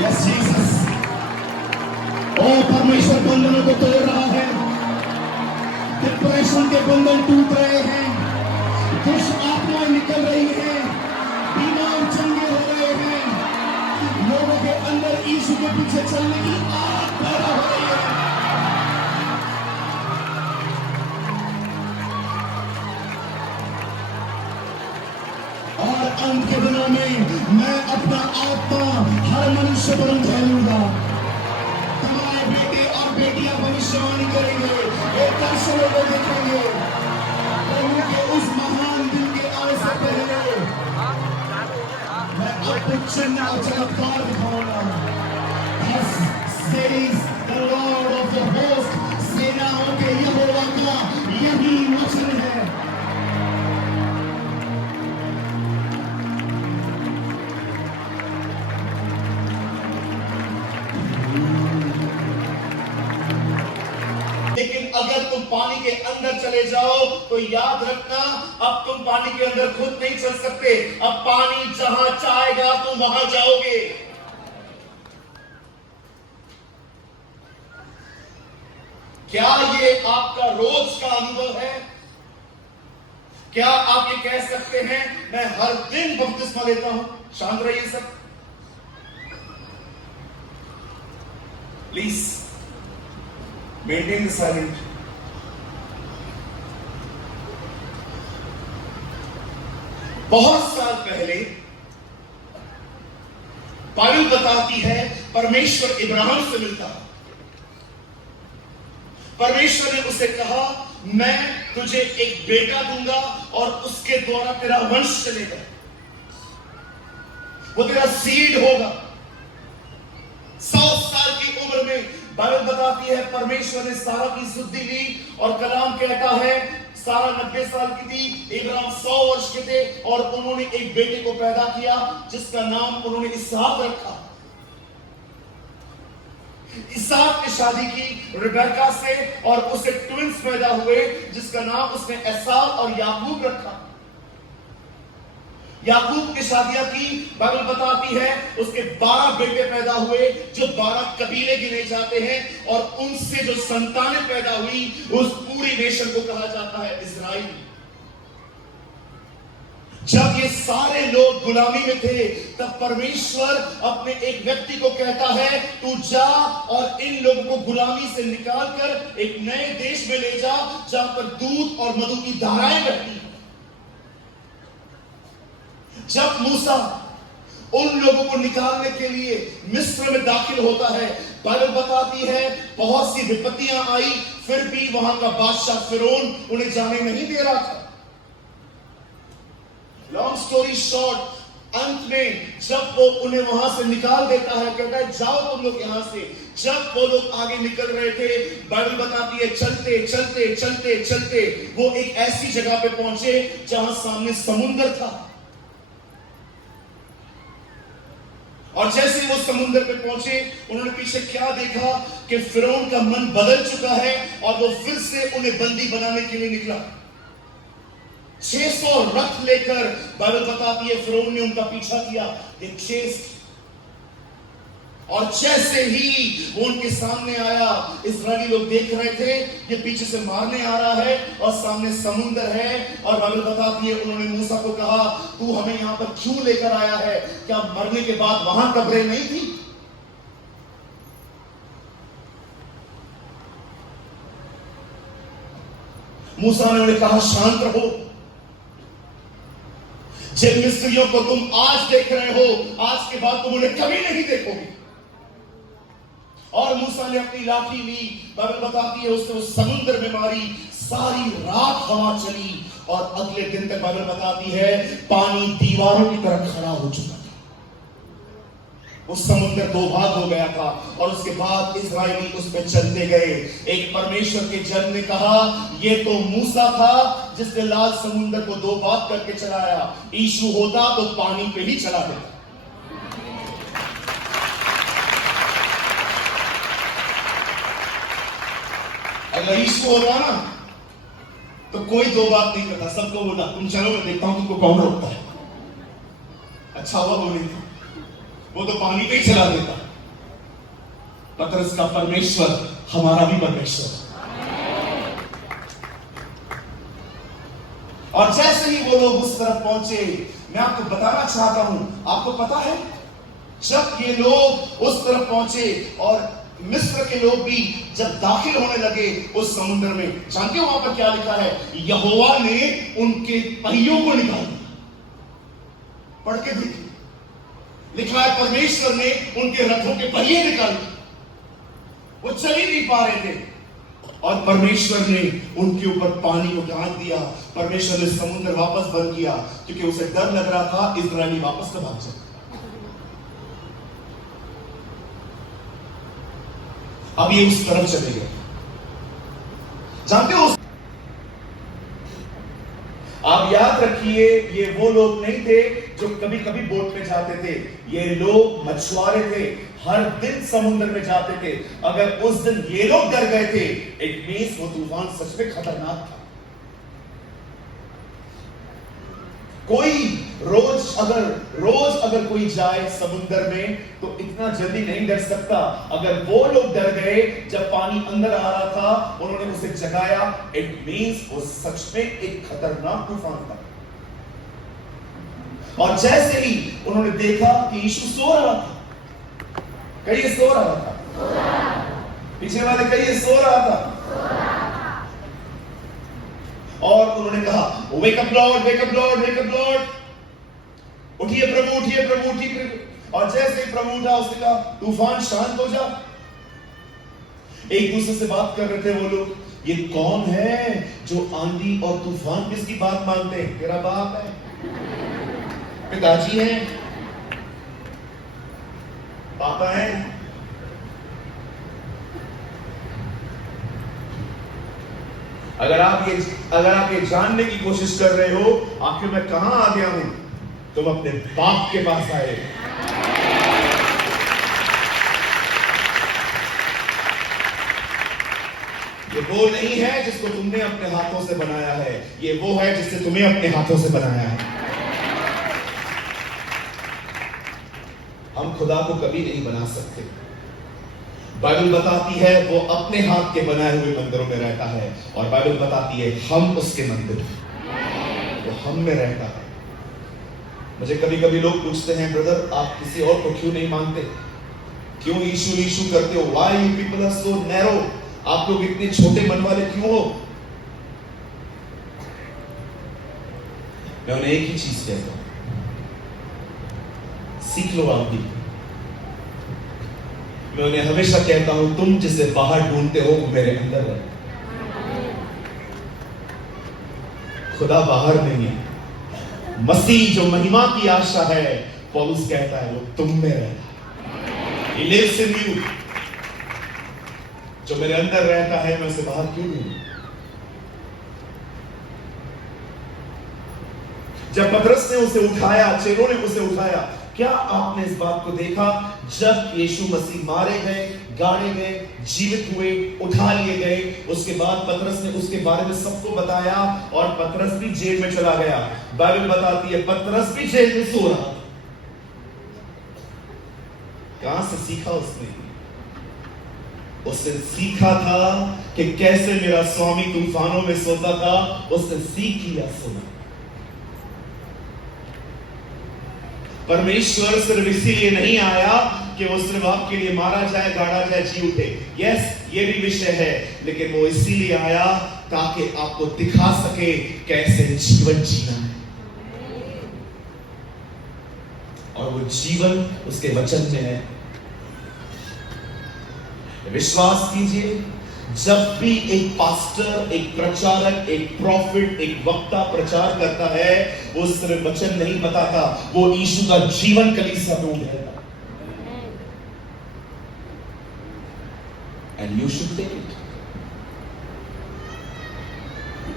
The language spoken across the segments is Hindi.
Yes Jesus. ओ परमेश्वर बंधनों को तोड़ रहा है, डिप्रेशन के बंधन टूट रहे हैं, दुष्ट आत्माएं निकल रही हैं, बीमार चंगे हो रहे हैं, लोगों के अंदर यीशु के पीछे चलने की आग पैदा हो रही है। और अंत के दिनों में मैं अपना आत्मा हर मनुष्य पर फैलूंगा। तुम्हारे बेटे और बेटियां भविष्यवाणी करेंगे, एक दर्शनों को देखेंगे, प्रभु के उस महान दिन के आने से पहले मैं आपको चिन्ह और चमत्कार दिखाऊंगा। Thus says the Lord of the host, सेनाओं के यहोवा का यही वचन है। लेकिन अगर तुम पानी के अंदर चले जाओ तो याद रखना, अब तुम पानी के अंदर खुद नहीं चल सकते। अब पानी जहां चाहेगा तुम वहां जाओगे। क्या ये आपका रोज का अनुभव है? क्या आप ये कह सकते हैं मैं हर दिन बपतिस्मा लेता हूं? शांत रहिए सब प्लीज, मेंटेन द साइलेंट। बहुत साल पहले बाइबल बताती है परमेश्वर इब्राहिम से मिलता। परमेश्वर ने उसे कहा मैं तुझे एक बेटा दूंगा और उसके द्वारा तेरा वंश चलेगा, वो तेरा सीड होगा। 100 साल की उम्र में बाइबल बताती है परमेश्वर ने सारा की सुधि ली और कलाम कहता है सारा 90 साल की थी, इब्राहिम 100 वर्ष के थे और उन्होंने एक बेटे को पैदा किया जिसका नाम उन्होंने इसहाक रखा। इसहाक ने शादी की रिबेका से और उसे ट्विंस पैदा हुए जिसका नाम उसने एसाव और याकूब रखा। याकूब की शादियां की, बाइबल बताती है उसके 12 बेटे पैदा हुए जो 12 कबीले गिने जाते हैं और उनसे जो संतानें पैदा हुई उस पूरी नेशन को कहा जाता है इजराइल। जब ये सारे लोग गुलामी में थे तब परमेश्वर अपने एक व्यक्ति को कहता है तू जा और इन लोगों को गुलामी से निकालकर एक नए देश में ले जा जहां पर दूध और मधु की धाराएं बहती। जब मूसा उन लोगों को निकालने के लिए मिस्र में दाखिल होता है, बाइबल बताती है बहुत सी विपत्तियां आई, फिर भी वहां का बादशाह फिरौन उन्हें जाने नहीं दे रहा था। लॉन्ग स्टोरी शॉर्ट, अंत में जब वो उन्हें वहां से निकाल देता है, कहता है जाओ तुम लोग यहां से। जब वो लोग आगे निकल रहे थे, बाइबल बताती है चलते चलते चलते चलते वो एक ऐसी जगह पे पहुंचे जहां सामने समुद्र था। और जैसे वो समुद्र पे पहुंचे उन्होंने पीछे क्या देखा कि फिरौन का मन बदल चुका है और वो फिर से उन्हें बंदी बनाने के लिए निकला। 600 रथ लेकर बाइबल बताती है फिरौन ने उनका पीछा किया। ये 6 और जैसे ही वो उनके सामने आया, इस्राएली लोग देख रहे थे ये पीछे से मारने आ रहा है और सामने समुद्र है। और बाइबल बताती है उन्होंने मूसा को कहा तू हमें यहां पर क्यों लेकर आया है? क्या मरने के बाद वहां कब्रें नहीं थी? मूसा ने उन्हें कहा शांत रहो, जिन मिस्रियों को तुम आज देख रहे हो आज के बाद तुम उन्हें कभी नहीं देखोगे। और मूसा ने अपनी लाठी ली, बाइबल बताती है उसने उस समुद्र में मारी, सारी रात हवा चली और अगले दिन तक बाइबल बताती है पानी दीवारों की तरह खड़ा हो चुका था। वो समुद्र 2 भाग हो गया था और उसके बाद इस्राएली उस पर चलते गए। एक परमेश्वर के जन ने कहा ये तो मूसा था जिसने लाल समुद्र को 2 भाग करके चलाया, यीशु होता तो पानी पे ही चला देता। अगर यीशु होगा ना तो कोई 2 बात नहीं करता, सबको बोला तुम चलो मैं देखता हूं तुमको कौन रोकता है। अच्छा हुआ बोले, वो तो पानी पे ही चला देता। पतरस का परमेश्वर हमारा भी परमेश्वर। और जैसे ही वो लोग उस तरफ पहुंचे, मैं आपको बताना चाहता हूं, आपको पता है जब ये लोग उस तरफ पहुंचे और मिस्र के लोग भी जब दाखिल होने लगे उस समुद्र में, जानते हो वहां पर क्या लिखा है? यहोवा ने उनके पहियों को निकाल दिया। पढ़ के देखिए, लिखा है परमेश्वर ने उनके रथों के पहिए निकाल दिए, वो चल ही नहीं पा रहे थे। और परमेश्वर ने उनके ऊपर पानी को ढांक दिया। परमेश्वर ने समुद्र वापस बंद किया, क्योंकि उसे डर लग रहा था इस्राएली वापस कब भाग जाए। अब ये उस तरफ चले गए। जानते हो, आप याद रखिए, ये वो लोग नहीं थे जो कभी कभी बोट में जाते थे। ये लोग मछुआरे थे, हर दिन समुद्र में जाते थे। अगर उस दिन ये लोग डर गए थे, इट मींस वो तूफान सच में खतरनाक था। कोई रोज अगर कोई जाए समुद्र में तो इतना जल्दी नहीं डर सकता। अगर वो लोग डर गए जब पानी अंदर आ रहा था, उन्होंने उसे जगाया, इट मींस वो सच में एक खतरनाक तूफान था। और जैसे ही उन्होंने देखा कि यीशु सो रहा था, कहिए सो रहा था, पीछे वाले कहिए सो रहा था, और उन्होंने कहा wake up Lord, wake up Lord, wake up Lord, उठिए प्रभु, उठिए प्रभु, उठिए प्रभु। और जैसे ही प्रभु उठा, उसने कहा तूफान शांत हो जा। एक दूसरे से बात कर रहे थे वो लोग, ये कौन है जो आंधी और तूफान किसकी बात मानते हैं? तेरा बाप है, पिताजी है, पापा है। अगर आप ये जानने की कोशिश कर रहे हो आखिर मैं कहां आ गया हूं, तुम अपने बाप के पास आए। ये वो नहीं है जिसको तुमने अपने हाथों से बनाया है, ये वो है जिससे तुम्हें अपने हाथों से बनाया है। हम खुदा को कभी नहीं बना सकते। बाइबल बताती है वो अपने हाथ के बनाए हुए मंदिरों में रहता है, और बाइबल बताती है हम उसके मंदिर, वो हम में रहता है। मुझे कभी कभी लोग पूछते हैं, ब्रदर आप किसी और को क्यों नहीं मानते, क्यों यीशु यीशु करते हो, why you people are so narrow, आप लोग इतने छोटे मन वाले क्यों हो? मैं उन्हें एक ही चीज कहता हूं, सीख लो आप भी। मैं उन्हें हमेशा कहता हूं तुम जिसे बाहर ढूंढते हो वो मेरे अंदर है। खुदा बाहर नहीं है। मसीह जो महिमा की आशा है, पौलुस कहता है वो तुम में रहता है। He lives in you। जो मेरे अंदर रहता है मैं उसे बाहर क्यों ढूंढूं? जब पतरस ने उसे उठाया, चेलों ने उसे उठाया, क्या आपने इस बात को देखा? जब यीशु मसीह मारे गए, गाड़े गए, जीवित हुए, उठा लिए गए, उसके बाद पतरस ने उसके बारे में सबको बताया, और पतरस भी जेल में चला गया। बाइबल बताती है पतरस भी जेल में सो रहा। कहां से सीखा उसने? उसने सीखा था कि कैसे मेरा स्वामी तूफानों में सोता था, उसने सीख लिया सोना। परमेश्वर सिर्फ इसीलिए नहीं आया कि वो सिर्फ आपके लिए मारा जाए, गाड़ा जाए, जी उठे। यस, ये भी विषय है, लेकिन वो इसीलिए आया ताकि आपको दिखा सके कैसे जीवन जीना है, और वो जीवन उसके वचन में है। विश्वास कीजिए, जब भी एक पास्टर, एक प्रचारक, एक प्रॉफिट, एक वक्ता प्रचार करता है, वो सिर्फ वचन नहीं बताता, वो यीशु का जीवन कलीसिया में उठाता। And you should take it.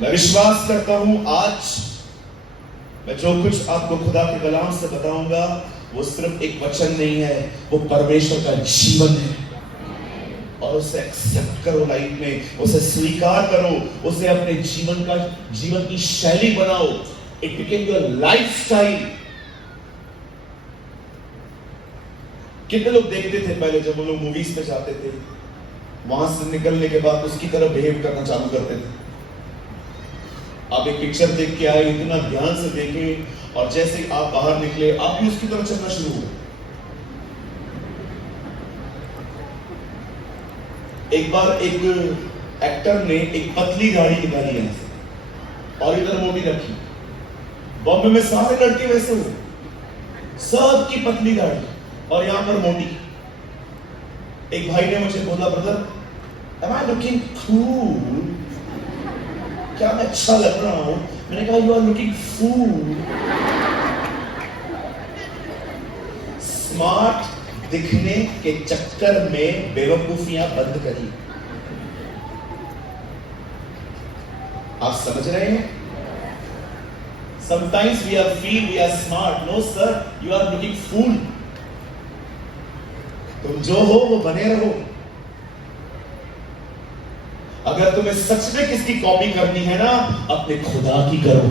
मैं विश्वास करता हूं आज मैं जो कुछ आपको खुदा के कलाम से बताऊंगा वो सिर्फ एक वचन नहीं है, वो परमेश्वर का जीवन है। और उसे एक्सेप्ट करो लाइफ में, उसे स्वीकार करो, उसे अपने जीवन की शैली बनाओ। It became your lifestyle. कितने लोग देखते थे पहले जब वो लोग मूवीज पे जाते थे, वहां से निकलने के बाद उसकी तरह बिहेव करना चालू करते थे। आप एक पिक्चर देख के आए, इतना ध्यान से देखे, और जैसे ही आप बाहर निकले आप भी उसकी तरह चलना शुरू हुए। एक बार एक एक्टर ने एक पतली गाड़ी निकाली यहां से और इधर मोटी रखी। बॉम्बे में सारे लड़के वैसे हो, सबकी पतली गाड़ी और यहां पर मोटी। एक भाई ने मुझे बोला, brother am I looking cool? क्या मैं अच्छा लग रहा हूं? मैंने कहा you are looking fool. Smart दिखने के चक्कर में बेवकूफियां बंद करिए। आप समझ रहे हैं? Sometimes we are feel we are smart. No sir, you are looking fool. तुम जो हो वो बने रहो। अगर तुम्हें सच में किसकी कॉपी करनी है ना, अपने खुदा की करो।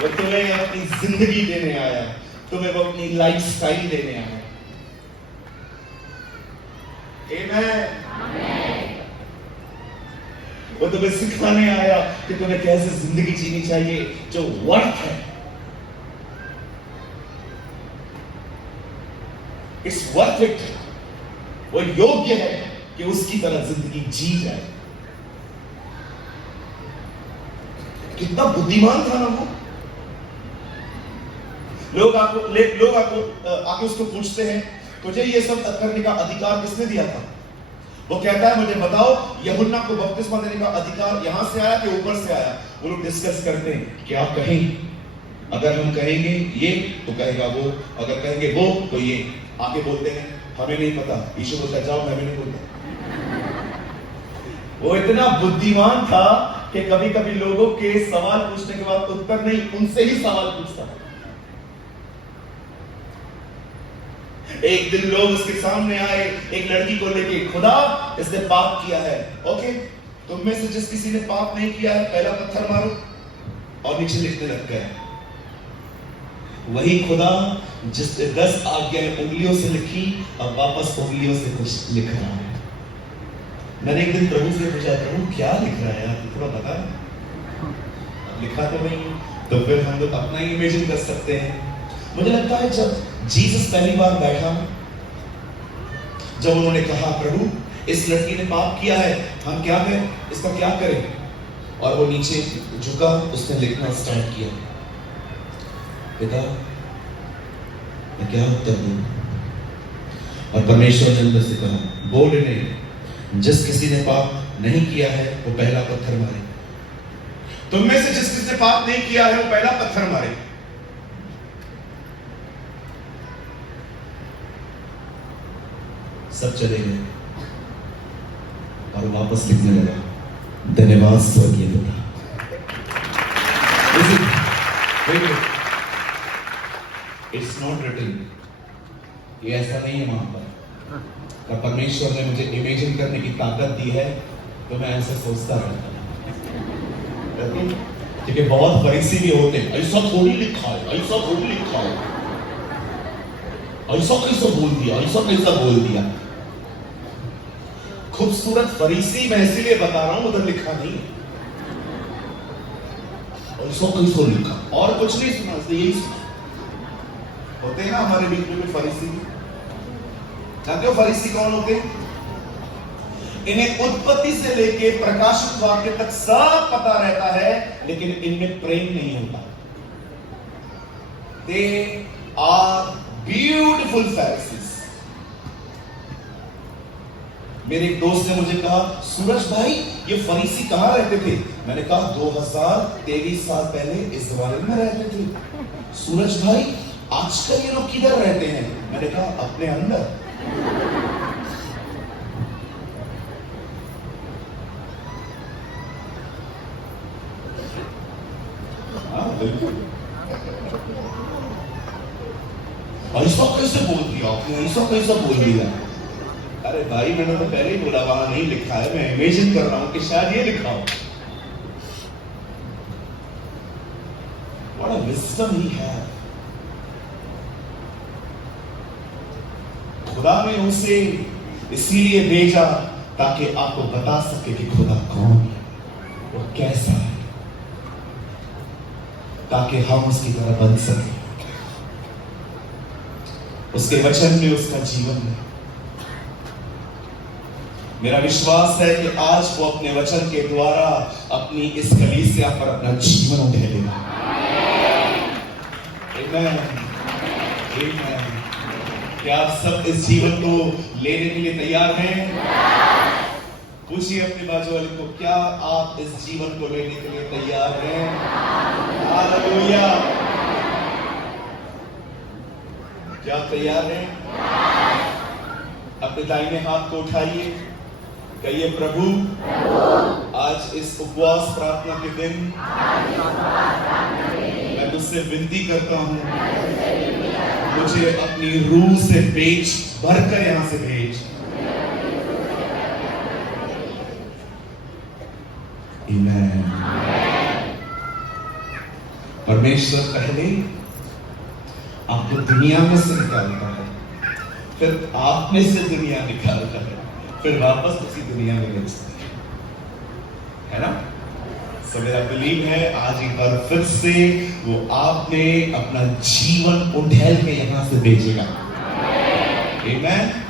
वो तुम्हें अपनी जिंदगी देने आया, तुम्हें वो अपनी लाइफ स्टाइल देने आया। आमीन। वो तुम्हें सिखाने आया कि तुम्हें कैसे जिंदगी जीनी चाहिए, जो वर्थ है। इस वर्थ इट, वो योग्य है कि उसकी तरह जिंदगी जी जाए। कितना बुद्धिमान था ना वो। लोग आपको आके उसको पूछते हैं, तुझे ये सब करने का अधिकार किसने दिया था? वो कहता है, मुझे बताओ, यूहन्ना को बपतिस्मा देने का अधिकार यहां से आया कि ऊपर से आया? वो लोग डिस्कस करते हैं, क्या कहें? अगर हम कहेंगे ये तो कहेगा वो, अगर कहेंगे वो तो ये। आगे बोलते हैं, हमें नहीं पता। यीशु बोलता है, जाओ, मैं भी नहीं बोलता। वो इतना बुद्धिमान था कि कभी कभी लोगों के सवाल पूछने के बाद उत्तर नहीं, उनसे ही सवाल पूछता। एक दिन लोग उसके सामने आए एक लड़की को लेके, खुदा इसने पाप किया है, ओके, तुम में से जिस किसी ने पाप नहीं किया है पहला पत्थर मारो, और नीचे लिखने लग गए। वही खुदा जिसने 10 आज्ञाएं उंगलियों से लिखी, अब वापस उंगलियों से कुछ लिख रहा है। मैंने एक दिन प्रभु से पूछा, प्रभु क्या लिख रहा है यार, थोड़ा बता। लिखा तो नहीं, तो फिर हम लोग अपना ही इमेजिन कर सकते हैं। मुझे लगता है जब जीसस पहली बार बैठा, जब उन्होंने कहा, प्रभु इस लड़की ने पाप किया है, हम क्या करें, इसका क्या करें? और वो नीचे झुका, उसने लिखना स्टार्ट किया। पिता, मैं क्या उत्तर दूं? और परमेश्वर ने अंदर से कहा, बोल इन्हें, जिस किसी ने पाप नहीं किया है वो पहला पत्थर मारे। तुम में से जिस किसी ने पाप नहीं किया है वो पहला पत्थर मारे। सब चले गए और वापस लिखने लगा, धन्यवाद स्वर्गीय पिता। इट्स नॉट रिटन, ये ऐसा नहीं है वहां पर। परमेश्वर ने मुझे इमेजिन करने की ताकत दी है, तो मैं ऐसे सोचता रहता हूं। क्योंकि बहुत फरीसी भी होते हैं, ऐसा थोड़ी लिखा है, ऐसा थोड़ी लिखा है, ऐसा कैसा बोल दिया, ऐसा कैसा बोल दिया। खूबसूरत फरीसी मैं इसीलिए बता रहा हूं, उधर लिखा नहीं, ऐसा कैसा लिखा, और कुछ नहीं सुना, यही सुना। होते हैं ना हमारे बीच में फरीसी। जानते हो फरीसी कौन होते हैं? इन्हें उत्पत्ति से लेके प्रकाशित वाक्य तक सब पता रहता है, लेकिन इनमें प्रेम नहीं होता। They are beautiful Pharisees. मेरे एक दोस्त ने मुझे कहा, सूरज भाई ये फरीसी कहां रहते थे? मैंने कहा 2023 साल पहले इस्राएल में रहते थे। सूरज भाई आजकल ये लोग किधर रहते हैं? मैंने कहा अपने अंदर। ऐसा कैसे बोल दिया आपने, ऐसा कैसा बोल दिया? अरे भाई मैंने तो पहले ही बोला वहां नहीं लिखा है, मैं इमेजिन कर रहा हूं कि शायद ये लिखा हो। What a wisdom he had. खुदा ने उसे इसीलिए भेजा ताकि आपको बता सके कि खुदा कौन है, वो कैसा है, ताकि हम उसकी तरह बन सके। उसके वचन में उसका जीवन है। मेरा विश्वास है कि आज वो अपने वचन के द्वारा अपनी इस कलीसिया पर अपना जीवन उधेलेगा। आमीन। आमीन। क्या आप सब इस जीवन को लेने के लिए तैयार हैं? पूछिए अपने बाजू वाले को, क्या आप इस जीवन को लेने के लिए तैयार हैं? हालेलुया। क्या आप तैयार हैं? अपने दाहिने हाथ को उठाइए, कहिए प्रभु आज इस उपवास प्रार्थना के दिन मैं तुझसे विनती करता हूं, मुझे अपनी रूह से भेज, भरकर यहां से भेज। आमीन। परमेश्वर पहले आपको दुनिया में से निकालता है, फिर आप में से दुनिया निकालता है, फिर वापस उसी दुनिया में भेजता है ना। सो मेरा बिलीव है आज एक बार फिर से वो आप में अपना जीवन उंडेल के यहां से भेजेगा। आमीन।